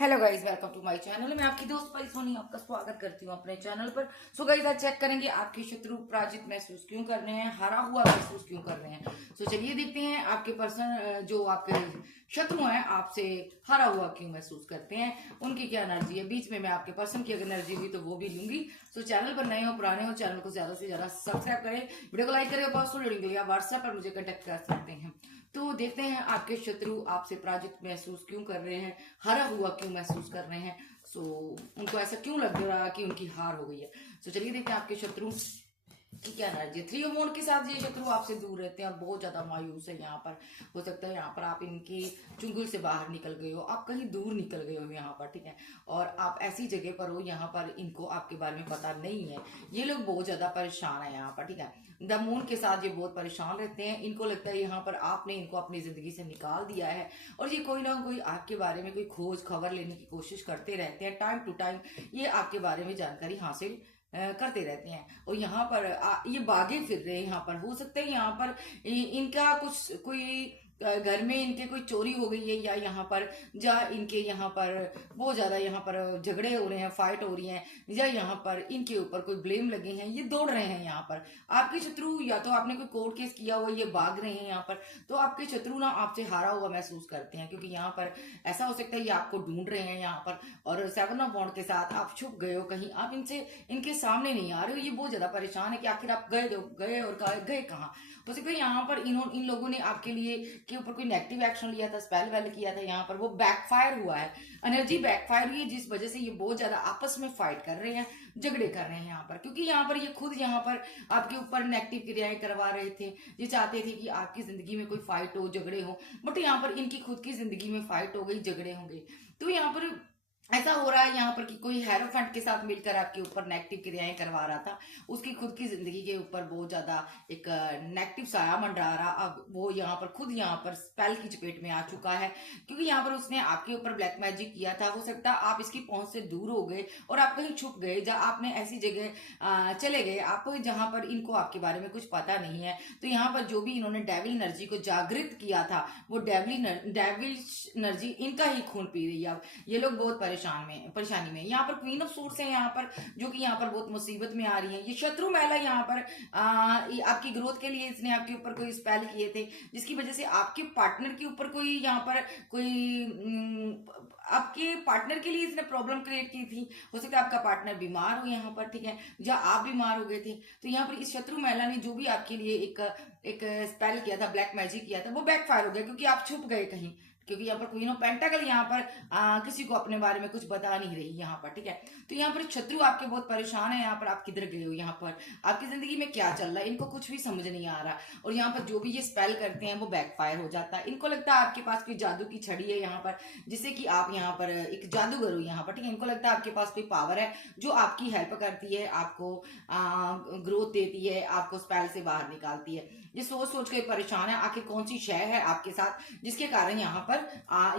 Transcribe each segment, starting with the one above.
Hello guys, welcome to my channel. मैं आपकी दोस्त परी सोनी आपका स्वागत करती हूँ अपने चैनल पर। सो गाइज, आज चेक करेंगे आपके शत्रु पराजित महसूस क्यों कर रहे हैं, हारा हुआ महसूस क्यों कर रहे हैं। सो चलिए देखते हैं आपके पर्सन जो आपके शत्रु हैं आपसे हारा हुआ क्यों महसूस करते हैं, उनकी क्या एनर्जी है। बीच में मैं आपके पर्सन की अगर एनर्जी हुई तो वो भी लूंगी। सो चैनल पर नए हो पुराने हो, चैनल को ज्यादा से ज्यादा सब्सक्राइब करें, वीडियो को लाइक करें और पर्सनल रीडिंग के लिए व्हाट्सएप पर मुझे कॉन्टेक्ट कर सकते हैं। तो देखते हैं आपके शत्रु आपसे पराजित महसूस क्यों कर रहे हैं, हारा हुआ क्यों महसूस कर रहे हैं। सो उनको ऐसा क्यों लग रहा है कि उनकी हार हो गई है। सो चलिए देखते हैं आपके शत्रु की क्या एनर्जी है। 3 ऑफ वांड के साथ ये शत्रु आपसे दूर रहते हैं और बहुत ज्यादा मायूस है। यहाँ पर हो सकता है यहाँ पर आप इनकी चुंगल से बाहर निकल गए हो, आप कहीं दूर निकल गए हो यहाँ पर, ठीक है। और आप ऐसी जगह पर हो यहाँ पर इनको आपके बारे में पता नहीं है। ये लोग बहुत ज्यादा परेशान है यहाँ पर, ठीक है। द मून के साथ ये बहुत परेशान रहते हैं। इनको लगता है यहाँ पर आपने इनको अपनी जिंदगी से निकाल दिया है और ये कोई ना कोई आपके बारे में कोई खोज खबर लेने की कोशिश करते रहते हैं। टाइम टू टाइम ये आपके बारे में जानकारी हासिल करते रहते हैं। और यहाँ पर ये भागे फिर रहे हैं। यहाँ पर हो सकता है यहाँ पर इनका कुछ कोई घर में इनके कोई चोरी हो गई है, या यहाँ पर इनके यहाँ पर बहुत ज्यादा यहाँ पर झगड़े हो रहे हैं, फाइट हो रही है, या यहाँ पर इनके ऊपर कोई ब्लेम लगे हैं, ये दौड़ रहे हैं यहाँ पर। आपके शत्रु या तो आपने कोई कोर्ट केस किया हुआ, ये भाग रहे हैं यहाँ पर। तो आपके शत्रु ना आपसे हारा हुआ महसूस करते हैं, क्योंकि यहाँ पर ऐसा हो सकता है ये आपको ढूंढ रहे हैं यहाँ पर। और 7 ऑफ वांड के साथ आप छुप गए हो कहीं, आप इनके सामने नहीं आ रहे हो। ये बहुत ज्यादा परेशान है कि आखिर आप गए और गए कहाँ। हो सकता है यहाँ पर इन लोगों ने आपके लिए के ऊपर कोई नेगेटिव एक्शन लिया था, स्पेल वेल किया था, यहाँ पर वो बैकफायर हुआ है, एनर्जी बैकफायर हुई है, जिस वजह से ये बहुत ज्यादा आपस में फाइट कर रहे हैं, झगड़े कर रहे हैं यहाँ पर। क्योंकि यहाँ पर ये खुद यहाँ पर आपके ऊपर नेगेटिव क्रियाएं करवा रहे थे। ये चाहते थे कि आपकी जिंदगी में कोई फाइट हो, झगड़े हो, बट यहाँ पर इनकी खुद की जिंदगी में फाइट हो गई, झगड़े होंगे। तो यहाँ पर ऐसा हो रहा है यहाँ पर कि कोई हेरोफेंट के साथ मिलकर आपके ऊपर नेगेटिव क्रियाएं करवा रहा था, उसकी खुद की जिंदगी के ऊपर बहुत ज्यादा एक नेगेटिव साया मंडरा रहा। अब वो यहाँ पर खुद यहाँ पर स्पेल की चपेट में आ चुका है, क्योंकि यहाँ पर उसने आपके ऊपर ब्लैक मैजिक किया था। हो सकता है आप इसकी पहुंच से दूर हो गए और आप कहीं छुप गए, जहाँ आपने ऐसी जगह चले गए आप जहाँ पर इनको आपके बारे में कुछ पता नहीं है। तो यहाँ पर जो भी इन्होंने डेविल एनर्जी को जागृत किया था, वो डेविल एनर्जी इनका ही खून पी रही है। अब ये लोग बहुत परेशानी में। यहाँ पर क्वीन ऑफ सोर्स है यहाँ पर, जो कि यहाँ पर बहुत मुसीबत में आ रही है। ये शत्रु महिला यहाँ पर आपकी ग्रोथ के लिए इसने आपके ऊपर कोई स्पेल किए थे, जिसकी वजह से आपके पार्टनर के ऊपर कोई यहाँ पर आपके पार्टनर के लिए इसने प्रॉब्लम क्रिएट की थी। हो सकता है आपका पार्टनर बीमार हो यहाँ पर, ठीक है, या आप बीमार हो गए थे। तो यहाँ पर इस शत्रु महिला ने जो भी आपके लिए एक स्पेल किया था, ब्लैक मैजिक किया था, वो बैकफायर हो गया, क्योंकि आप छुप गए कहीं। क्योंकि यहाँ पर क्वीन ऑफ पेंटाकल यहाँ पर किसी को अपने बारे में कुछ बता नहीं रही यहाँ पर, ठीक है। तो यहाँ पर शत्रु आपके बहुत परेशान है। यहाँ पर आप किधर गए हो, यहाँ पर आपकी जिंदगी में क्या चल रहा है, इनको कुछ भी समझ नहीं आ रहा। और यहाँ पर जो भी ये स्पेल करते हैं वो बैकफायर हो जाता है। इनको लगता है आपके पास कोई जादू की छड़ी है यहाँ पर, जिससे कि आप यहाँ पर एक जादूगर हो यहाँ पर, ठीक है। इनको लगता है आपके पास कोई पावर है जो आपकी हेल्प करती है, आपको ग्रोथ देती है, आपको स्पेल से बाहर निकालती है। ये सोच सोच के परेशान है, आखिर कौन सी शय है आपके साथ जिसके कारण यहाँ पर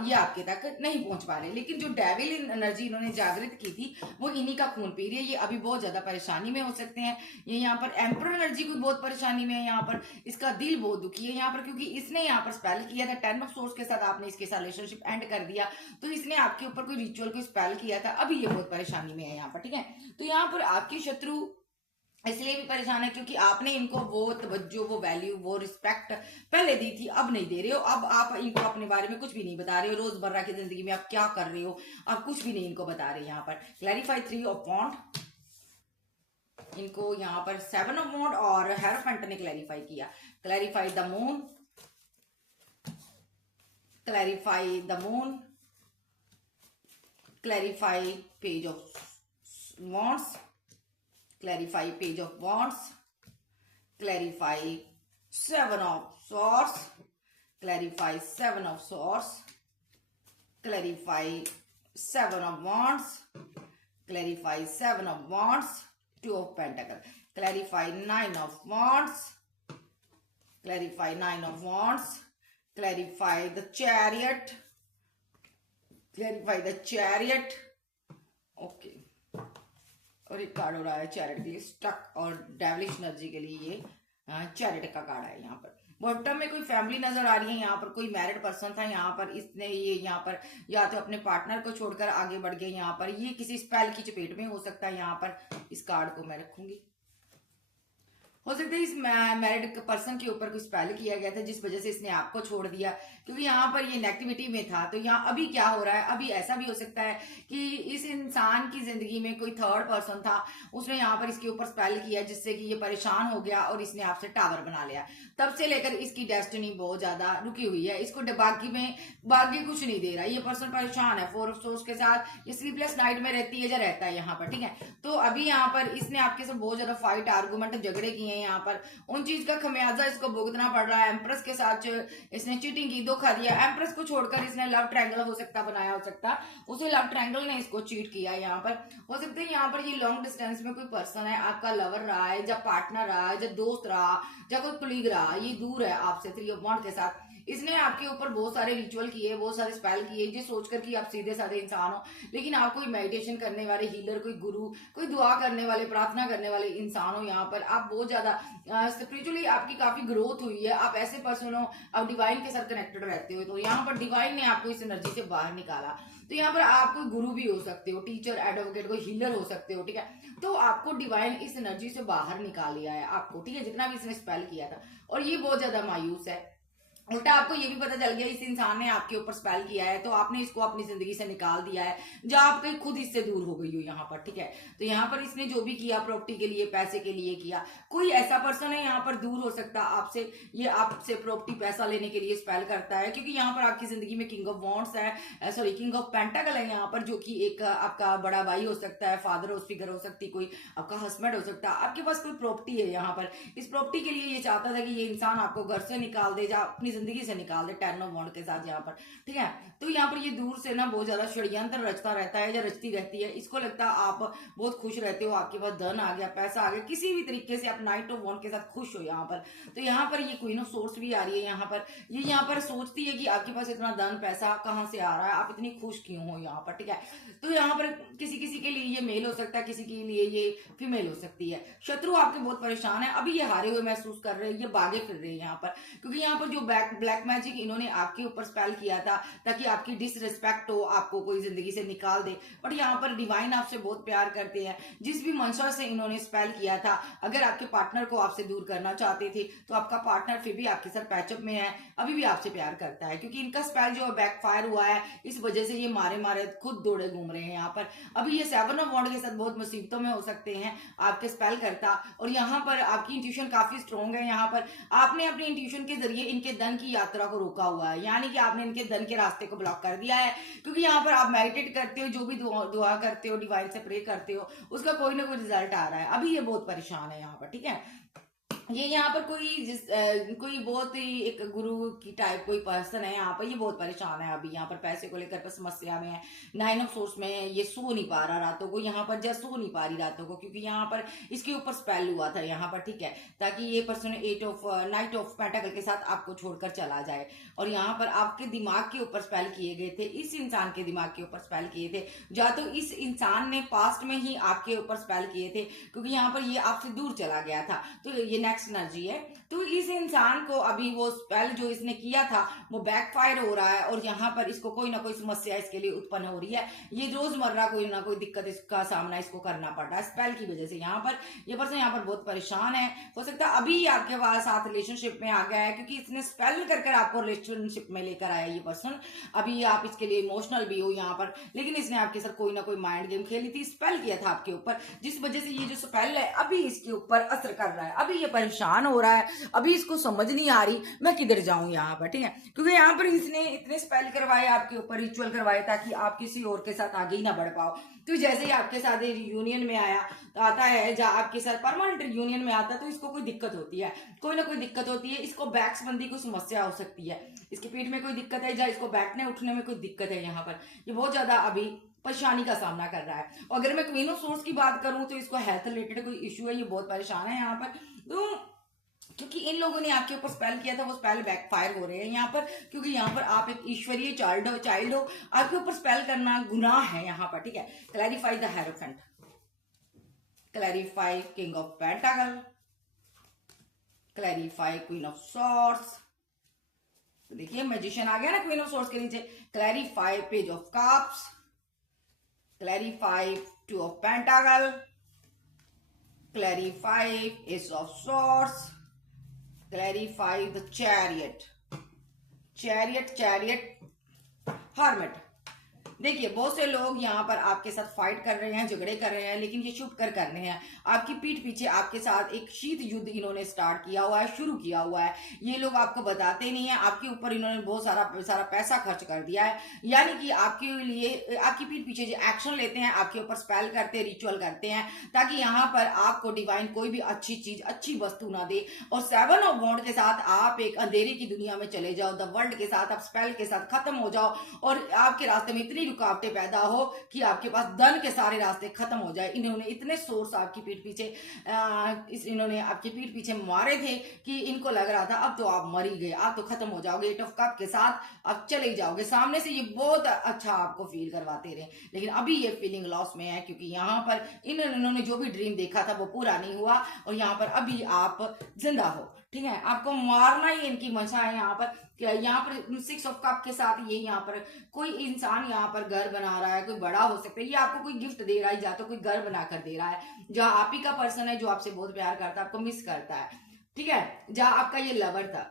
ये आपके तक नहीं पहुंच पा रहे। लेकिन जो डेविल एनर्जी इन्होंने जागृत की थी वो इन्हीं का खून पी रही है। ये अभी बहुत ज्यादा परेशानी में हो सकते हैं। ये यहाँ पर एम्पर एनर्जी को बहुत परेशानी में है। यहाँ पर इसका दिल बहुत दुखी है यहाँ पर, क्योंकि इसने यहाँ पर स्पेल किया था 10 ऑफ सोर्स के साथ, आपने इसके साथ रिलेशनशिप एंड कर दिया। तो इसने आपके ऊपर कोई रिचुअल कोई स्पेल किया था, अभी ये बहुत परेशानी में है यहाँ पर, ठीक है। तो यहाँ पर आपके शत्रु इसलिए भी परेशान है क्योंकि आपने इनको वो तवज्जो, वो वैल्यू, वो रिस्पेक्ट पहले दी थी, अब नहीं दे रहे हो। अब आप इनको अपने बारे में कुछ भी नहीं बता रहे हो, रोजमर्रा की जिंदगी में आप क्या कर रहे हो आप कुछ भी नहीं इनको बता रहे। यहाँ पर क्लैरिफाई 3 ऑफ वांड, इनको यहाँ पर 7 ऑफ वांड और हेरोफेंट ने क्लैरिफाई किया। Clarify the moon, clarify the moon, clarify page of wands, clarify page of wands, clarify 7 of swords, clarify 7 of swords, clarify 7 of wands, clarify 7 of wands, 2 of pentacle, clarify 9 of wands, clarify 9 of wands, clarify the chariot, clarify the chariot, okay। और एक card हो रहा है chariot के लिए, stuck और devilish energy के लिए ये चैरिट का कार्ड है यहाँ पर। बॉटम में कोई फैमिली नजर आ रही है, यहाँ पर कोई मैरिड पर्सन था, यहाँ पर इसने ये यहाँ पर या तो अपने पार्टनर को छोड़कर आगे बढ़ गए, यहाँ पर ये किसी स्पेल की चपेट में हो सकता है। यहाँ पर इस कार्ड को मैं रखूंगी, हो सकता है इस मैरिड पर्सन के ऊपर कुछ स्पेल किया गया था जिस वजह से इसने आपको छोड़ दिया, क्योंकि यहाँ पर ये नेगेटिविटी में था। तो यहाँ अभी क्या हो रहा है, अभी ऐसा भी हो सकता है कि इस इंसान की जिंदगी में कोई थर्ड पर्सन था, उसने यहाँ पर इसके ऊपर स्पेल किया जिससे कि ये परेशान हो गया और इसने आपसे टावर बना लिया। तब से लेकर इसकी डेस्टिनी बहुत ज्यादा रुकी हुई है, इसको बाकी में भाग्य कुछ नहीं दे रहा, ये पर्सन परेशान है। 4 ऑफ सोर्स के साथ ये स्लीपलेस नाइट में रहती है या रहता है यहाँ पर, ठीक है। तो अभी यहाँ पर इसने आपके साथ बहुत ज्यादा फाइट, आर्गूमेंट, झगड़े किए हैं, यहाँ पर उन चीज का खमियाजा इसको भुगतना पड़ रहा है। एम्प्रेस के साथ इसने चीटिंग की, धोखा दिया। एम्प्रेस को छोड़कर इसने लव ट्रायंगल हो सकता बनाया, हो सकता उसे लव ट्रायंगल ने इसको चीट किया। यहाँ पर हो सकता है यहाँ पर ये लॉन्ग डिस्टेंस में कोई पर्सन है, आपका लवर रहा है, या पार्टनर रहा है, या दोस्त रहा, या कोई कुलीग रहा, ये दूर है आपसे 3 ऑफ वांड के साथ। इसने आपके ऊपर बहुत सारे रिचुअल किए, बहुत सारे स्पेल किए, ये सोचकर कि आप सीधे साधे इंसान हो, लेकिन आप कोई मेडिटेशन करने वाले हीलर, कोई गुरु, कोई दुआ करने वाले, प्रार्थना करने वाले इंसान हो। यहाँ पर आप बहुत ज्यादा स्पिरिचुअली आपकी काफी ग्रोथ हुई है, आप ऐसे पर्सन हो, आप डिवाइन के साथ कनेक्टेड रहते हो। तो यहाँ पर डिवाइन ने आपको इस एनर्जी से बाहर निकाला। तो यहाँ पर आप कोई गुरु भी हो सकते हो, टीचर, एडवोकेट, कोई हीलर हो सकते हो, ठीक है। तो आपको डिवाइन इस एनर्जी से बाहर निकाल लिया है आपको, ठीक है, जितना भी इसने स्पेल किया था। और ये बहुत ज्यादा मायूस है। उल्टा आपको ये भी पता चल गया इस इंसान ने आपके ऊपर स्पेल किया है, तो आपने इसको अपनी जिंदगी से निकाल दिया है, जो आप कहीं खुद इससे दूर हो गई हो यहाँ पर, ठीक है। तो यहाँ पर इसने जो भी किया प्रॉपर्टी के लिए, पैसे के लिए किया। कोई ऐसा पर्सन है यहाँ पर दूर हो सकता आपसे, ये आपसे प्रॉपर्टी, पैसा लेने के लिए स्पेल करता है, क्योंकि यहाँ पर आपकी जिंदगी में किंग ऑफ वॉन्ड्स है, सॉरी किंग ऑफ पेंटाकल है यहाँ पर, जो कि एक आपका बड़ा भाई हो सकता है, फादर हाउस फिगर हो सकती, कोई आपका हस्बैंड हो सकता है, आपके पास कोई प्रॉपर्टी है यहाँ पर। इस प्रॉपर्टी के लिए ये चाहता था कि ये इंसान आपको घर से निकाल दे, या अपनी जिंदगी से निकाल दे, 10 ऑफ वांड के साथ यहाँ पर, ठीक है। तो यहाँ पर ये दूर से ना बहुत ज्यादा षड्यंत्र रचता रहता है या रचती रहती है। इसको लगता है आप बहुत खुश रहते हो, आपके पास धन आ गया, पैसा आ गया, किसी भी तरीके से आप नाइट ऑफ वांड के साथ खुश हो यहाँ पर। तो यहाँ पर ये क्वीन ऑफ सोर्स भी आ रही है यहाँ पर, ये यहाँ पर सोचती है कि आपके पास इतना धन पैसा कहाँ से आ रहा है, आप इतनी खुश क्यों हो यहाँ पर, ठीक है। तो यहाँ पर किसी किसी के लिए ये मेल हो सकता है, किसी के लिए ये फीमेल हो सकती है। शत्रु आपके बहुत परेशान है, अभी ये हारे हुए महसूस कर रहे हैं, ये भागे फिर रहे हैं यहाँ पर, क्योंकि यहाँ पर जो ब्लैक मैजिक इन्होंने आपके ऊपर स्पेल किया था ताकि आपकी डिसरिस्पेक्ट हो, आपको कोई जिंदगी से निकाल दे। बट यहाँ पर डिवाइन आपसे बहुत प्यार करते हैं, जिस भी मंशा से इन्होंने स्पेल किया था, अगर आपके पार्टनर को आपसे दूर करना चाहते थे तो आपका पार्टनर फिर भी आपके साथ पैचअप में है, अभी भी आपसे प्यार करता है, क्योंकि इनका स्पेल जो बैकफायर हुआ है, इस वजह से ये मारे मारे खुद दौड़े घूम रहे हैं यहाँ पर। अभी ये 7 ऑफ वांड के साथ बहुत मुसीबतों में हो सकते हैं आपके स्पेल करता, और यहाँ पर आपकी इंट्यूशन काफी स्ट्रॉन्ग है। यहाँ पर आपने अपनी इंट्यूशन के जरिए इनके धन की यात्रा को रोका हुआ है, यानी कि आपने इनके धन के रास्ते को ब्लॉक कर दिया है, क्योंकि यहाँ पर आप मेडिटेट करते हो, जो भी दुआ करते हो, डिवाइन से प्रे करते हो, उसका कोई ना कोई रिजल्ट आ रहा है। अभी ये बहुत परेशान है यहाँ पर, ठीक है। ये यहाँ पर कोई बहुत ही एक गुरु की टाइप कोई पर्सन है यहाँ पर, ये बहुत परेशान है अभी यहाँ पर, पैसे को लेकर समस्या में है, 9 ऑफ सोर्स में है, ये सो नहीं पा रहा रातों को यहाँ पर, जैसे सो नहीं पा रही रातों को, क्योंकि यहाँ पर इसके ऊपर स्पेल हुआ था यहाँ पर, ठीक है, ताकि ये पर्सन नाइट ऑफ पेंटाकल के साथ आपको छोड़कर चला जाए। और यहाँ पर आपके दिमाग के ऊपर स्पेल किए गए थे, इस इंसान के दिमाग के ऊपर स्पेल किए थे, या तो इस इंसान ने पास्ट में ही आपके ऊपर स्पेल किए थे, क्योंकि यहाँ पर ये आपसे दूर चला गया था, तो ये नेक्स्ट एनर्जी है। तो इस इंसान को अभी वो स्पेल जो इसने किया था वो बैकफायर हो रहा है, और यहाँ पर इसको कोई ना कोई समस्या इसके लिए उत्पन्न हो रही है, ये रोजमर्रा कोई ना कोई दिक्कत इसका सामना इसको करना पड़ रहा है स्पेल की वजह से। यहाँ पर ये पर्सन यहाँ पर बहुत परेशान है, हो सकता है अभी आपके साथ रिलेशनशिप में आ गया है, क्योंकि इसने स्पेल कर आपको रिलेशनशिप में लेकर आया ये पर्सन। अभी आप इसके लिए इमोशनल भी हो यहाँ पर, लेकिन इसने आपके साथ कोई ना कोई माइंड गेम खेली थी, स्पेल किया था आपके ऊपर, जिस वजह से ये जो स्पेल है अभी इसके ऊपर असर कर रहा है। अभी ये परेशान हो रहा है, अभी इसको समझ नहीं आ रही मैं किधर जाऊं यहाँ पर, ठीक है, क्योंकि यहाँ पर इसने इतने स्पेल करवाए आपके ऊपर, रिचुअल करवाए, ताकि आप किसी और के साथ आगे ही ना बढ़ पाओ। तो जैसे ही आपके साथ यूनियन में आता है, जहाँ आपके साथ परमानेंट यूनियन में आता है, तो इसको कोई दिक्कत होती है, कोई ना कोई दिक्कत होती है, इसको बैक संबंधी कोई समस्या हो सकती है, इसके पीठ में कोई दिक्कत है, या इसको बैठने उठने में कोई दिक्कत है। यहाँ पर ये बहुत ज्यादा अभी परेशानी का सामना कर रहा है। और अगर मैं क्वीन ऑफ सोर्स की बात करूं तो इसको हेल्थ रिलेटेड कोई इश्यू है, ये बहुत परेशान है यहाँ पर। तो क्योंकि इन लोगों ने आपके ऊपर स्पेल किया था, वो स्पेल बैकफायर हो रहे हैं यहाँ पर, क्योंकि यहाँ पर आप एक ईश्वरीय चाइल्ड हो, आपके ऊपर स्पेल करना गुनाह है यहाँ पर, ठीक है। Clarify the hierophant, clarify king of pentacle, clarify queen of swords. तो देखिए मैजिशियन आ गया ना क्वीन ऑफ सॉर्ड्स के नीचे। Clarify page of cups, clarify two of pentacle, clarify ace of swords, clarify the chariot, chariot hermit. देखिए बहुत से लोग यहाँ पर आपके साथ फाइट कर रहे हैं, झगड़े कर रहे हैं, लेकिन ये छुप कर रहे हैं। आपकी पीठ पीछे आपके साथ एक शीत युद्ध इन्होंने स्टार्ट किया हुआ है, शुरू किया हुआ है। ये लोग आपको बताते नहीं है। आपके ऊपर इन्होंने बहुत सारा पैसा खर्च कर दिया है, यानी कि आपके लिए आपकी पीठ पीछे जो एक्शन लेते हैं, आपके ऊपर स्पेल करते हैं, रिचुअल करते हैं, ताकि यहाँ पर आपको डिवाइन कोई भी अच्छी चीज, अच्छी वस्तु ना दे। और 7 ऑफ वॉन्ड के साथ आप एक अंधेरे की दुनिया में चले जाओ, द वर्ल्ड के साथ आप स्पेल के साथ खत्म हो जाओ, और आपके रास्ते में इतनी रुकावटें पैदा हो कि आपके पास धन के सारे रास्ते खत्म हो जाए। इन्होंने इतने सोर्स आपकी पीठ पीछे इन्होंने आपकी पीठ पीछे मारे थे कि इनको लग रहा था अब तो आप मर ही गए, आप तो खत्म हो जाओगे। 8 ऑफ कप के साथ आप चले ही जाओगे। सामने से ये बहुत अच्छा आपको फील करवाते रहे, लेकिन अभी ये फीलिंग लॉस में है, क्योंकि यहाँ पर इन्होंने जो भी ड्रीम देखा था वो पूरा नहीं हुआ, और यहाँ पर अभी आप जिंदा हो। ठीक है, आपको मारना ही इनकी मंशा है। यहाँ पर 6 ऑफ कप के साथ ये यहाँ पर कोई इंसान यहाँ पर घर बना रहा है, कोई बड़ा हो सकता है, ये आपको कोई गिफ्ट दे रहा है, या तो कोई घर बनाकर दे रहा है। जहाँ आप ही का पर्सन है जो आपसे बहुत प्यार करता है, आपको मिस करता है। ठीक है, जहाँ आपका ये लवर था,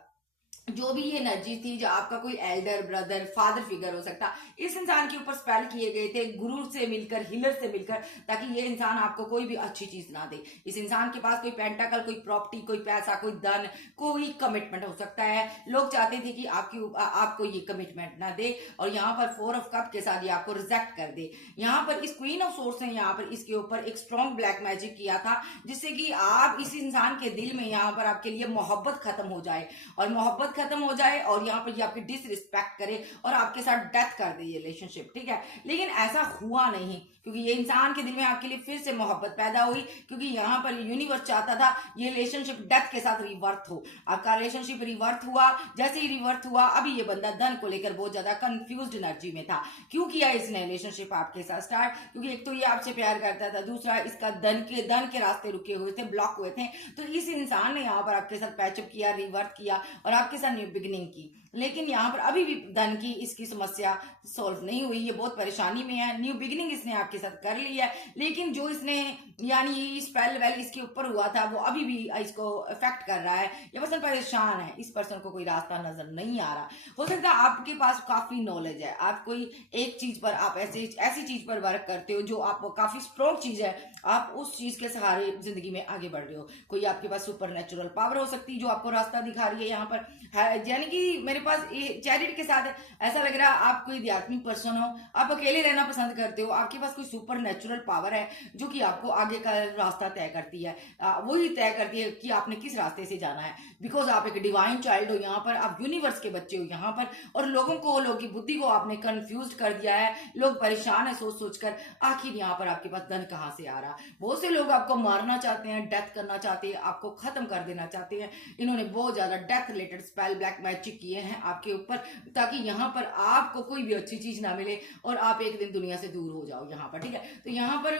जो भी ये एनर्जी थी, जो आपका कोई एल्डर ब्रदर फादर फिगर हो सकता, इस इंसान के ऊपर स्पेल किए गए थे गुरु से मिलकर, हीलर से मिलकर, ताकि ये इंसान आपको कोई भी अच्छी चीज ना दे। इस इंसान के पास कोई पेंटाकल, कोई प्रॉपर्टी, कोई पैसा, कोई धन, कोई कमिटमेंट हो सकता है। लोग चाहते थे कि आपको ये कमिटमेंट ना दे, और यहाँ पर 4 ऑफ कप के साथ ये आपको रिजेक्ट कर दे। यहाँ पर इस क्वीन ऑफ सोर्स ने यहाँ पर इसके ऊपर एक स्ट्रॉन्ग ब्लैक मैजिक किया था, जिससे कि आप इस इंसान के दिल में यहाँ पर आपके लिए मोहब्बत खत्म हो जाए, और मोहब्बत खत्म हो जाए, और यहाँ पर ये आपकी डिसरिस्पेक्ट करे और आपके साथ डेथ कर दे ये रिलेशनशिप। ठीक है, लेकिन ऐसा हुआ नहीं, क्योंकि ये इंसान के दिल में आपके लिए फिर से मोहब्बत पैदा हुई, क्योंकि यहाँ पर यूनिवर्स चाहता था ये रिलेशनशिप डेथ के साथ रिवर्थ हो। आपका रिलेशनशिप रिवर्थ हुआ। जैसे ही रिवर्थ हुआ, अभी ये बंदा धन को लेकर बहुत ज्यादा कंफ्यूज्ड एनर्जी में था। क्यों किया इसने रिलेशनशिप आपके साथ स्टार्ट? क्योंकि एक तो ये आपसे प्यार करता था, दूसरा इसका धन के रास्ते रुके हुए थे, ब्लॉक हुए थे। तो इस इंसान ने यहाँ पर आपके साथ पैचअप किया, रिवर्थ किया, और आपके साथ न्यू बिगिनिंग की। लेकिन यहाँ पर अभी भी धन की इसकी समस्या सॉल्व नहीं हुई, ये बहुत परेशानी में है। न्यू बिगिनिंग इसने आपके साथ कर ली है, लेकिन जो इसने यानी स्पेल वेल इसके ऊपर हुआ था वो अभी भी इसको इफेक्ट कर रहा है। ये पर्सन परेशान है, इस पर्सन को कोई रास्ता नजर नहीं आ रहा। हो सकता है आपके पास काफी नॉलेज है, आप कोई एक चीज पर, आप ऐसी चीज पर वर्क करते हो जो आपको काफी स्ट्रॉन्ग चीज है, आप उस चीज के सहारे जिंदगी में आगे बढ़ रहे हो। कोई आपके पास सुपर नेचुरल पावर हो सकती है जो आपको रास्ता दिखा रही है यहाँ पर है। यानी कि मेरे पास चैरिटी के साथ ऐसा लग रहा है आप कोई आध्यात्मिक पर्सन हो, आप अकेले रहना पसंद करते हो, आपके पास कोई सुपर नेचुरल पावर है जो कि आपको आगे का रास्ता तय करती है। वही तय करती है कि आपने किस रास्ते से जाना है, बिकॉज आप एक डिवाइन चाइल्ड हो यहाँ पर, आप यूनिवर्स के बच्चे हो यहाँ पर, और लोगों की बुद्धि को आपने कंफ्यूज कर दिया है। लोग परेशान है सोच सोच कर, आखिर यहाँ पर आपके पास धन कहाँ से आ रहा। बहुत से लोग आपको मारना चाहते हैं, डेथ करना चाहते हैं, आपको खत्म कर देना चाहते हैं। इन्होंने बहुत ज्यादा death related spell black magic किए हैं आपके ऊपर, ताकि यहाँ पर आपको कोई भी अच्छी चीज ना मिले और आप एक दिन दुनिया से दूर हो जाओ यहाँ पर। ठीक है, तो यहाँ पर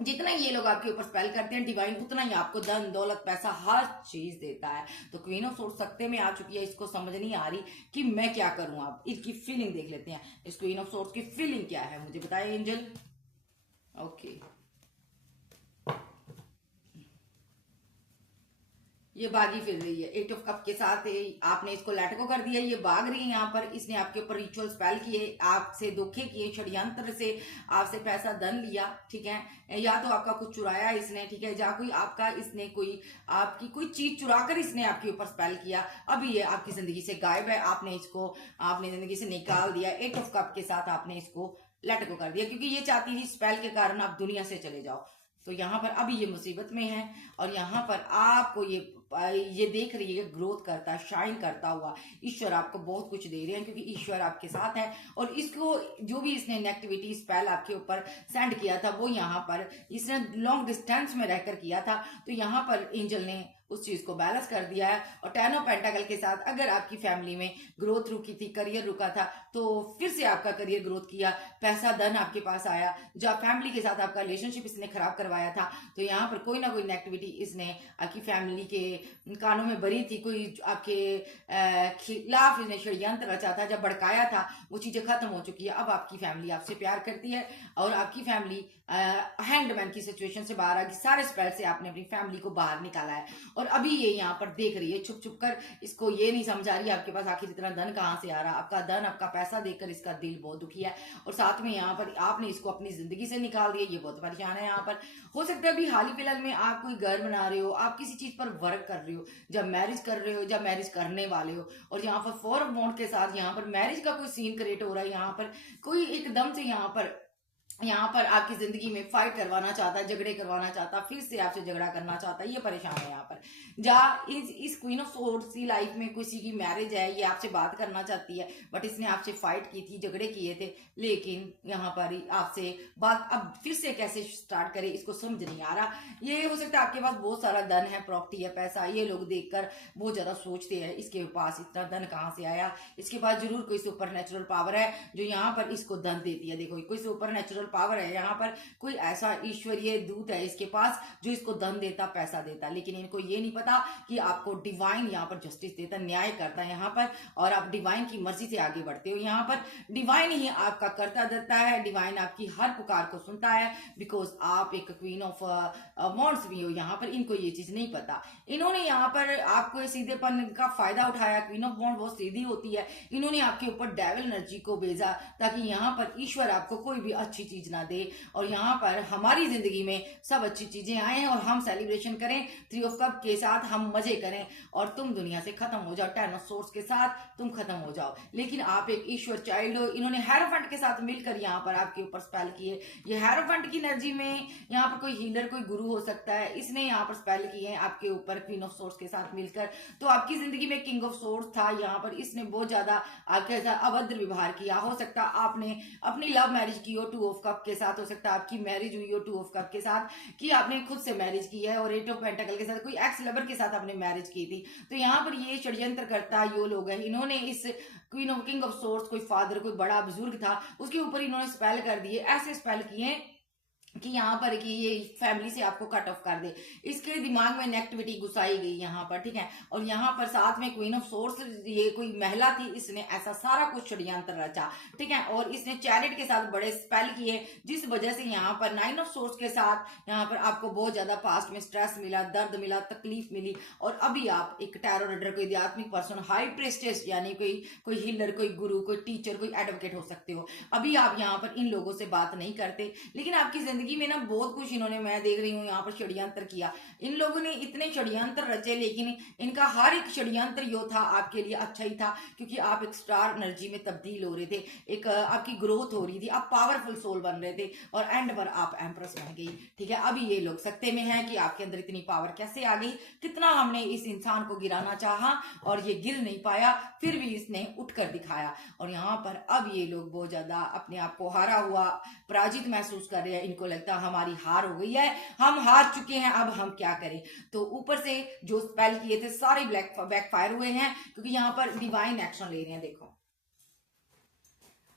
जितना ये लोग आपके ऊपर स्पेल करते हैं डिवाइन, उतना ही आपको धन दौलत पैसा हर चीज देता है। तो क्वीन ऑफ सोर्स सकते में आ चुकी है, इसको समझ नहीं आ रही कि मैं क्या करूं। आप इसकी फीलिंग देख लेते हैं, इस क्वीन ऑफ सोर्स की फीलिंग क्या है, मुझे बताइए एंजल। ओके, ये भागी फिर रही है 8 ऑफ कप के साथ। आपने इसको लेट को कर दिया, ये भाग रही है यहाँ पर। इसने आपके ऊपर रिचुअल स्पेल किए, आपसे धोखे किए, षड्यंत्र से आपसे पैसा धन लिया। ठीक है, या तो आपका कुछ चुराया इसने। ठीक है, जहाँ कोई आपका इसने कोई आपकी कोई चीज चुराकर इसने आपके ऊपर स्पेल किया, अभी ये आपकी जिंदगी से गायब है। आपने जिंदगी से निकाल दिया। 8 ऑफ कप के साथ आपने इसको लेट को कर दिया, क्योंकि ये चाहती थी स्पेल के कारण आप दुनिया से चले जाओ। तो यहाँ पर अभी ये मुसीबत में है, और यहाँ पर आपको ये देख रही है ग्रोथ करता, शाइन करता हुआ। ईश्वर आपको बहुत कुछ दे रहे हैं, क्योंकि ईश्वर आपके साथ है। और इसको जो भी इसने नेगेटिविटी स्पेल आपके ऊपर सेंड किया था, वो यहाँ पर इसने लॉन्ग डिस्टेंस में रहकर किया था। तो यहाँ पर एंजल ने उस चीज को बैलेंस कर दिया है। और 10 ऑफ पेंटाकल के साथ अगर आपकी फैमिली में ग्रोथ रुकी थी, करियर रुका था, तो फिर से आपका करियर ग्रोथ किया, पैसा धन आपके पास आया। जब फैमिली के साथ आपका रिलेशनशिप इसने खराब करवाया था, तो यहाँ पर कोई ना कोई नेगेटिविटी इसने आपकी फैमिली के कानों में भरी थी, कोई आपके खिलाफ इसने षड्यंत्र रचा था, जब भड़काया था, वो चीजें खत्म हो चुकी है। अब आपकी फैमिली आपसे प्यार करती है और आपकी फैमिली हैंगमैन की सिचुएशन से बाहर आ गई। सारे स्पेल से आपने अपनी फैमिली को बाहर निकाला है और अभी ये यहाँ पर देख रही है छुप छुप कर। इसको ये नहीं समझा रही आपके पास आखिर इतना धन कहाँ से आ रहा। आपका धन, आपका पैसा देखकर इसका दिल बहुत दुखी है और साथ में यहाँ पर आपने इसको अपनी जिंदगी से निकाल दिया। ये बहुत परेशान है यहाँ पर। हो सकता है अभी हाल ही फिलहाल में आप कोई घर बना रहे हो, आप किसी चीज पर वर्क कर रहे हो, जब मैरिज कर रहे हो, जब मैरिज करने वाले हो, और यहाँ पर 4 ऑफ वांड के साथ यहाँ पर मैरिज का कोई सीन क्रिएट हो रहा है। यहाँ पर कोई एकदम से यहाँ पर आपकी जिंदगी में फाइट करवाना चाहता है, झगड़े करवाना चाहता है, फिर से आपसे झगड़ा करना चाहता है। ये परेशान है यहाँ पर। जहाँ इस क्वीन ऑफ सोर्ड्स की लाइफ में किसी की मैरिज है, ये आपसे बात करना चाहती है, बट इसने आपसे फाइट की थी, झगड़े किए थे, लेकिन यहाँ पर आपसे बात अब फिर से कैसे स्टार्ट करे इसको समझ नहीं आ रहा। ये हो सकता है आपके पास बहुत सारा धन है, प्रॉपर्टी है, पैसा, ये लोग देखकर बहुत ज्यादा सोचते हैं इसके पास इतना धन कहाँ से आया, इसके पास जरूर कोई सुपर नेचुरल पावर है जो यहाँ पर इसको धन देती है। देखो कोई सुपर नेचुरल पावर है यहाँ पर, कोई ऐसा ईश्वरीय दूत है इसके पास जो इसको धन देता, पैसा देता, लेकिन इनको ये नहीं पता कि आपको डिवाइन यहाँ पर जस्टिस देता, न्याय करता है यहाँ पर, और आप डिवाइन की मर्जी से आगे बढ़ते हो। यहाँ पर डिवाइन ही आपका करता धरता है, डिवाइन आपकी हर पुकार को सुनता है, बिकॉज आप एक क्वीन ऑफ वॉन्ड्स भी हो। यहाँ पर इनको ये चीज नहीं पता। इन्होंने यहाँ पर आपको सीधेपन का फायदा उठाया। क्वीन ऑफ वॉन्ड बहुत सीधी होती है। इन्होंने आपके ऊपर डेविल एनर्जी को भेजा ताकि यहाँ पर ईश्वर आपको कोई भी अच्छी चीज ना दे, और यहाँ पर हमारी जिंदगी में सब अच्छी चीजें आए और हम सेलिब्रेशन करें 3 ऑफ कप के साथ, हम मजे करें और तुम दुनिया से खत्म हो जाओ। 10 ऑफ सोर्स के साथ तुम खत्म हो जाओ। लेकिन आप एक ईश्वर चाइल्ड हो। इन्होंने हेरोफेंट के साथ मिलकर यहाँ पर आपके ऊपर स्पेल किए। ये हेरोफेंट की एनर्जी में यहाँ पर कोई हीलर, कोई गुरु हो सकता है, इसने यहाँ पर स्पेल किए हैं आपके ऊपर क्वीन ऑफ सोर्स के साथ मिलकर। तो आपकी जिंदगी में किंग ऑफ सोर्स था यहाँ पर, इसने बहुत ज्यादा आपके साथ अभद्र व्यवहार किया। हो सकता है आपने अपनी लव मैरिज की हो 2 ऑफ कप के साथ, हो सकता है आपकी मैरिज हुई हो 2 ऑफ कप के साथ, कि आपने खुद से मैरिज की है, और 8 ऑफ पेंटाकल के साथ कोई एक्स लवर के साथ आपने मैरिज की थी। तो यहाँ पर ये षड्यंत्र करता ये लोग हैं। इन्होंने इस queen of king of source, कोई फादर, कोई बड़ा बुजुर्ग था, उसके ऊपर इन्होंने स्पेल कर दिए, ऐसे स्पेल किए कि यहाँ पर कि ये फैमिली से आपको कट ऑफ कर दे। इसके दिमाग में नेगेटिविटी घुसाई गई यहाँ पर, ठीक है। और यहाँ पर साथ में क्वीन ऑफ सोर्स, ये कोई महिला थी, इसने ऐसा सारा कुछ षड्यंत्र रचा, ठीक है। और इसने चैरिट के साथ बड़े स्पेल किए, जिस वजह से यहाँ पर 9 ऑफ सोर्स के साथ यहाँ पर आपको बहुत ज्यादा पास्ट में स्ट्रेस मिला, दर्द मिला, तकलीफ मिली, और अभी आप एक टैरो रीडर, कोई आध्यात्मिक पर्सन, हाई प्रेस्टेस यानी कोई हीलर, कोई गुरु, कोई टीचर, कोई एडवोकेट हो सकते हो। अभी आप यहाँ पर इन लोगों से बात नहीं करते, लेकिन आपकी जिंदगी में ना बहुत कुछ इन्होंने, मैं देख रही हूँ यहाँ पर षड्यंत्र किया। इन लोगों ने इतने षड्यंत्र रचे, लेकिन इनका हर एक षड्यंत्र यो था आपके लिए अच्छा ही था, क्योंकि आप एक स्टार एनर्जी में तब्दील हो रहे थे, एक आपकी ग्रोथ हो रही थी, आप पावरफुल सोल बन रहे थे, और एंड पर आप एम्प्रेस बन गई, ठीक है। अभी ये लोग सकते में है कि आपके अंदर इतनी पावर कैसे आ गई, कितना हमने इस इंसान को गिराना चाहा और ये गिर नहीं पाया, फिर भी इसने उठकर दिखाया। और यहाँ पर अब ये लोग बहुत ज्यादा अपने आप को हारा हुआ, पराजित महसूस कर रहे हैं। इनको लगता है हमारी हार हो गई है, हम हार चुके हैं, अब हम क्या करें। तो ऊपर से जो स्पेल किए थे सारे बैकफायर हुए हैं, क्योंकि यहाँ पर डिवाइन एक्शन ले रहे हैं। देखो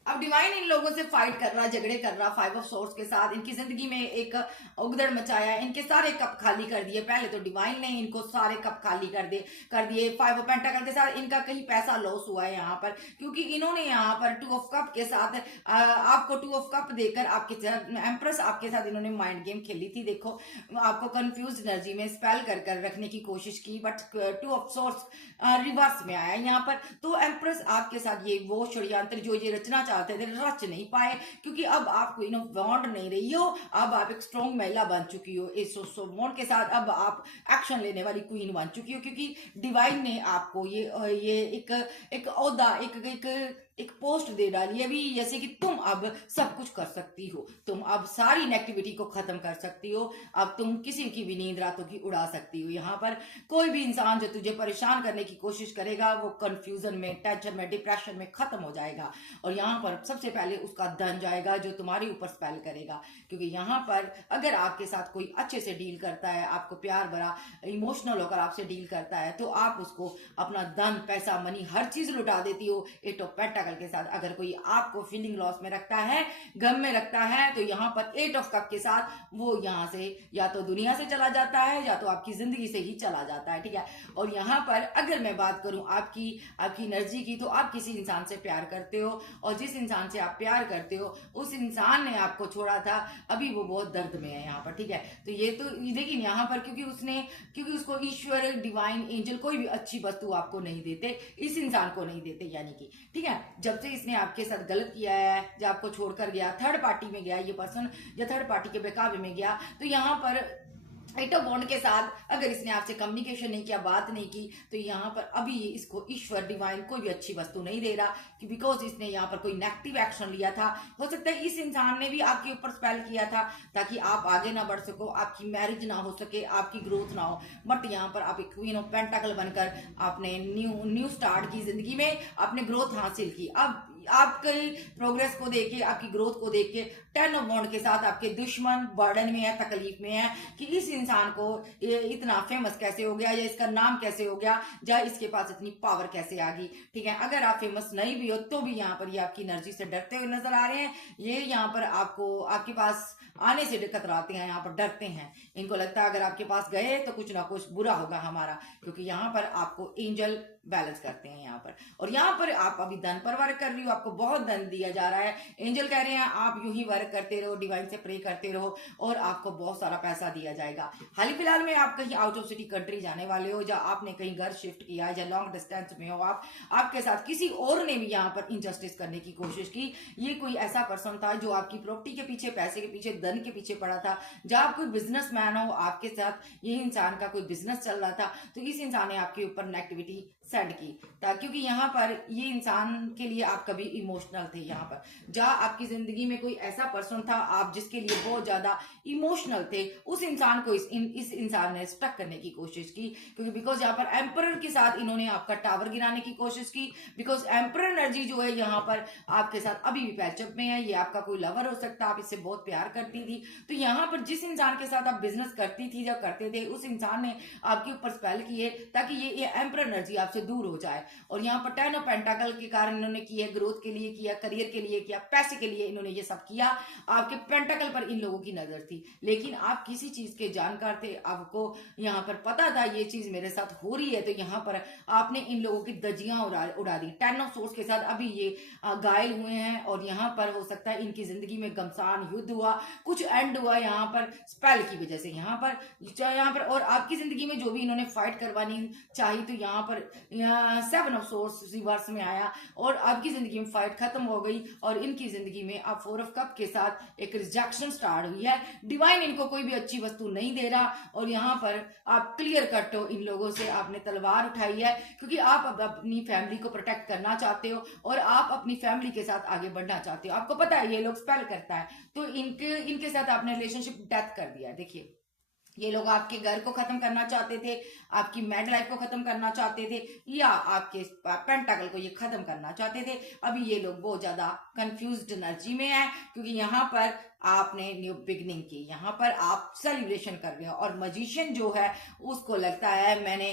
अब डिवाइन इन लोगों से फाइट कर रहा, झगड़े कर रहा 5 ऑफ सोर्स के साथ, इनकी जिंदगी में एक उगदड़ मचाया, इनके सारे कप खाली कर दिए। पहले तो डिवाइन ने इनको सारे कप खाली कर दिए 5 ऑफ पेंटाकल के साथ। इनका कहीं पैसा लॉस हुआ है यहाँ पर, क्योंकि इन्होंने यहाँ पर 2 ऑफ कप के साथ आपको 2 ऑफ कप देकर आपके एम्प्रेस आपके साथ इन्होंने माइंड गेम खेली थी। देखो आपको कंफ्यूज एनर्जी में स्पेल कर रखने की कोशिश की, बट 2 ऑफ सोर्स रिवर्स में आया यहाँ पर। तो एम्प्रेस आपके साथ ये वो षड्यंत्र जो ये रचना चाहते थे रच नहीं पाए, क्योंकि अब आप क्वीन ऑफ वॉन्ड नहीं रही हो, अब आप एक स्ट्रॉन्ग महिला बन चुकी हो। इस वॉन्ड के साथ अब आप एक्शन लेने वाली क्वीन बन चुकी हो, क्योंकि डिवाइन ने आपको ये एक ओहदा, एक पोस्ट दे डाली है अभी, जैसे कि तुम अब सब कुछ कर सकती हो, तुम अब सारी नेगेटिविटी को खत्म कर सकती हो, अब तुम किसी की भी नींद रातों की उड़ा सकती हो। यहाँ पर कोई भी इंसान जो तुझे परेशान करने की कोशिश करेगा वो कंफ्यूजन में, टेंशन में, डिप्रेशन में खत्म हो जाएगा। और यहाँ पर सबसे पहले उसका धन जाएगा जो तुम्हारे ऊपर स्पेल करेगा, क्योंकि यहाँ पर अगर आपके साथ कोई अच्छे से डील करता है, आपको प्यार भरा इमोशनल होकर आपसे डील करता है, तो आप उसको अपना धन, पैसा, मनी, हर चीज लुटा देती हो। 8 ऑफ पेंटाकल पेंटाकल के साथ अगर कोई आपको फीलिंग लॉस में रखता है, गम में रखता है, तो यहाँ पर 8 ऑफ कप के साथ वो यहाँ से या तो दुनिया से चला जाता है या तो आपकी जिंदगी से ही चला जाता है, ठीक है। और यहाँ पर अगर मैं बात करूं आपकी एनर्जी की, तो आप किसी इंसान से प्यार करते हो और जिस इंसान से आप प्यार करते हो उस इंसान ने आपको छोड़ा था, अभी वो बहुत दर्द में है यहाँ पर, ठीक है। तो ये तो लेकिन यहाँ पर क्योंकि उसको ईश्वर, डिवाइन, एंजल कोई भी अच्छी वस्तु आपको नहीं देते, इस इंसान को नहीं देते, यानी कि ठीक है। जब से इसने आपके साथ गलत किया है, जब आपको छोड़कर गया, थर्ड पार्टी में गया ये पर्सन, या थर्ड पार्टी के बेकाबू में गया, तो यहाँ पर एट ऑफ बॉन्ड के साथ अगर इसने आपसे कम्युनिकेशन नहीं किया, बात नहीं की, तो यहाँ पर अभी इसको ईश्वर, डिवाइन कोई भी अच्छी वस्तु नहीं दे रहा, कि बिकॉज इसने यहाँ पर कोई नेगेटिव एक्शन लिया था। हो सकता है इस इंसान ने भी आपके ऊपर स्पेल किया था ताकि आप आगे ना बढ़ सको, आपकी मैरिज ना हो सके, आपकी ग्रोथ ना हो। बट यहाँ पर आप एक क्वीन ऑफ पेंटाकल बनकर आपने न्यू स्टार्ट की, जिंदगी में आपने ग्रोथ हासिल की। अब आपकी प्रोग्रेस को देख के, आपकी ग्रोथ को देख के 10 ऑफ वॉन्ड के साथ आपके दुश्मन बर्डन में है, तकलीफ में है कि इस इंसान को ये इतना फेमस कैसे हो गया, या इसका नाम कैसे हो गया, या इसके पास इतनी पावर कैसे आ गई, ठीक है। अगर आप फेमस नहीं भी हो तो भी यहाँ पर ये आपकी एनर्जी से डरते हुए नजर आ रहे हैं। ये यहाँ पर आपको आपके पास आने से कतराते हैं, यहाँ पर डरते हैं। इनको लगता है अगर आपके पास गए तो कुछ ना कुछ बुरा होगा हमारा, क्योंकि यहाँ पर आपको एंजल बैलेंस करते हैं यहाँ पर। और यहाँ पर आप अभी धन पर वर्क कर रही हो, आपको बहुत धन दिया जा रहा है, एंजल कह रहे हैं आप यूं ही वर्क करते रहो, डिवाइन से प्रे करते रहो और आपको बहुत सारा पैसा दिया जाएगा। हाल ही फिलहाल में आप कहीं आउट ऑफ सिटी कंट्री जाने वाले हो, या आपने कहीं घर शिफ्ट किया, या लॉन्ग डिस्टेंस में हो आप, आपके साथ किसी और ने भी यहाँ पर इनजस्टिस करने की कोशिश की। ये कोई ऐसा पर्सन था जो आपकी प्रॉपर्टी के पीछे, पैसे के पीछे, धन के पीछे पड़ा था। जब आप कोई बिजनेसमैन हो, आपके साथ ये इंसान का कोई बिजनेस चल रहा था, तो इस इंसान ने आपके ऊपर नेगेटिविटी सेंड की, क्योंकि यहाँ पर ये इंसान के लिए आप कभी इमोशनल थे। यहाँ पर जहाँ आपकी जिंदगी में कोई ऐसा पर्सन था आप जिसके लिए बहुत ज्यादा इमोशनल थे, उस इंसान को इस इंसान ने स्टक करने की कोशिश की, क्योंकि बिकॉज यहाँ पर एम्परर के साथ इन्होंने आपका टावर गिराने की कोशिश की। बिकॉज एम्परर एनर्जी जो है यहाँ पर आपके साथ अभी भी पैचअप में है। ये आपका कोई लवर हो सकता है, आप इससे बहुत प्यार करती थी, तो यहाँ पर जिस इंसान के साथ आप बिजनेस करती थी या करते थे, उस इंसान ने आपके ऊपर स्पेल किए ताकि ये एम्परर एनर्जी आपसे दूर हो जाए। और यहाँ पर 10 ऑफ पेंटाकल के कारण इन्होंने किया, ग्रोथ के लिए किया, करियर के लिए किया, पैसे के लिए इन्होंने ये सब किया। आपके पेंटाकल पर इन लोगों की नजर थी, लेकिन आप किसी चीज के जानकार थे, आपको यहाँ पर पता था ये चीज मेरे साथ हो रही है, तो यहाँ पर आपने इन लोगों की दजियां उड़ा दी। 10 ऑफ सोर्स के साथ अभी ये घायल हुए हैं, और यहाँ पर हो सकता है इनकी जिंदगी में घमसान युद्ध हुआ, कुछ एंड हुआ यहाँ पर स्पेल की वजह से। यहाँ पर और आपकी जिंदगी में जो भी इन्होंने फाइट करवानी चाहिए, तो यहाँ पर 7 ऑफ सोर्स रिवर्स में आया और आपकी जिंदगी में फाइट खत्म हो गई, और इनकी जिंदगी में अब 4 ऑफ कप के साथ एक रिजेक्शन स्टार्ट हुई है। डिवाइन इनको कोई भी अच्छी वस्तु नहीं दे रहा, और यहाँ पर आप क्लियर कट हो, इन लोगों से आपने तलवार उठाई है, क्योंकि आप अब अपनी फैमिली को प्रोटेक्ट करना चाहते हो और आप अपनी फैमिली के साथ आगे बढ़ना चाहते हो। आपको पता है ये लोग स्पेल करता है, तो इनके साथ आपने रिलेशनशिप डेथ कर दिया। देखिए, ये लोग आपके घर को खत्म करना चाहते थे, आपकी मैड लाइफ को खत्म करना चाहते थे, या आपके पेंटाकल को ये खत्म करना चाहते थे। अभी ये लोग बहुत ज्यादा कंफ्यूज्ड एनर्जी में है, क्योंकि यहाँ पर आपने न्यू बिगनिंग की, यहाँ पर आप सेलिब्रेशन कर रहे हो, और मजिशियन जो है उसको लगता है मैंने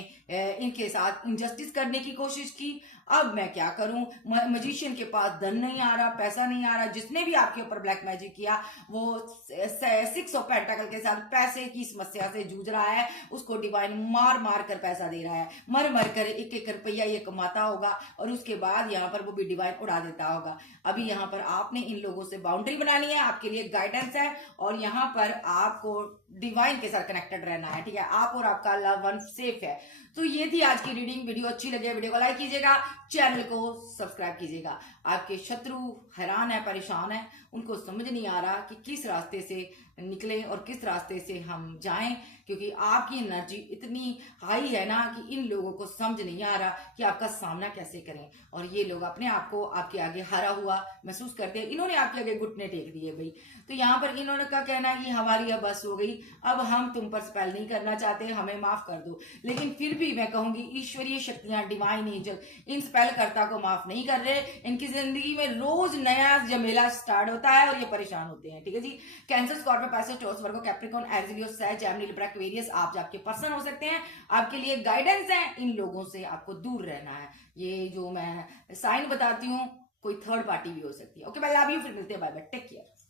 इनके साथ इंजस्टिस करने की कोशिश की, अब मैं क्या करूं। मजिशियन के पास धन नहीं आ रहा, पैसा नहीं आ रहा, जिसने भी आपके ऊपर ब्लैक मैजिक किया वो 6 ऑफ पेंटाकल के साथ पैसे की समस्या से जूझ रहा है। उसको डिवाइन मार मार कर पैसा दे रहा है, मर मर कर एक एक रुपया ये कमाता होगा, और उसके बाद यहाँ पर वो भी डिवाइन उड़ा देता होगा। अभी यहाँ पर आपने इन लोगों से बाउंड्री बनानी है, आपके लिए गाइडेंस है, और यहाँ पर आपको डिवाइन के साथ कनेक्टेड रहना है, ठीक है। आप और आपका लव वन सेफ है। तो ये थी आज की रीडिंग। वीडियो अच्छी लगे वीडियो को लाइक कीजिएगा, चैनल को सब्सक्राइब कीजिएगा। आपके शत्रु हैरान है, परेशान है, उनको समझ नहीं आ रहा कि किस रास्ते से निकले और किस रास्ते से हम जाएं, क्योंकि आपकी एनर्जी इतनी हाई है ना कि इन लोगों को समझ नहीं आ रहा कि आपका सामना कैसे करें। और ये लोग अपने आप को आपके आगे हारा हुआ महसूस करते हैं। इन्होंने आपके आगे घुटने टेक दिए भाई, तो यहाँ पर इन्होंने का कहना है कि हमारी अब बस हो गई, अब हम तुम पर स्पेल नहीं करना चाहते, हमें माफ कर दो। लेकिन फिर भी मैं कहूंगी ईश्वरीय शक्तियां, डिवाइन एंजल इन स्पेलकर्ता को माफ नहीं कर रहे। इनकी जिंदगी में रोज नया झमेला स्टार्ट होता है और ये परेशान होते हैं, ठीक है जी। Cancer, Scorpio, Pisces, Taurus, Virgo, Capricorn, Aries, Sag, Gemini, Libra, Aquarius आप आपके पर्सन हो सकते हैं। आपके लिए गाइडेंस है, इन लोगों से आपको दूर रहना है। ये जो मैं साइन बताती हूँ कोई थर्ड पार्टी भी हो सकती है। ओके बाय, लव यू, फिर मिलते हैं, बाय बाय, टेक केयर।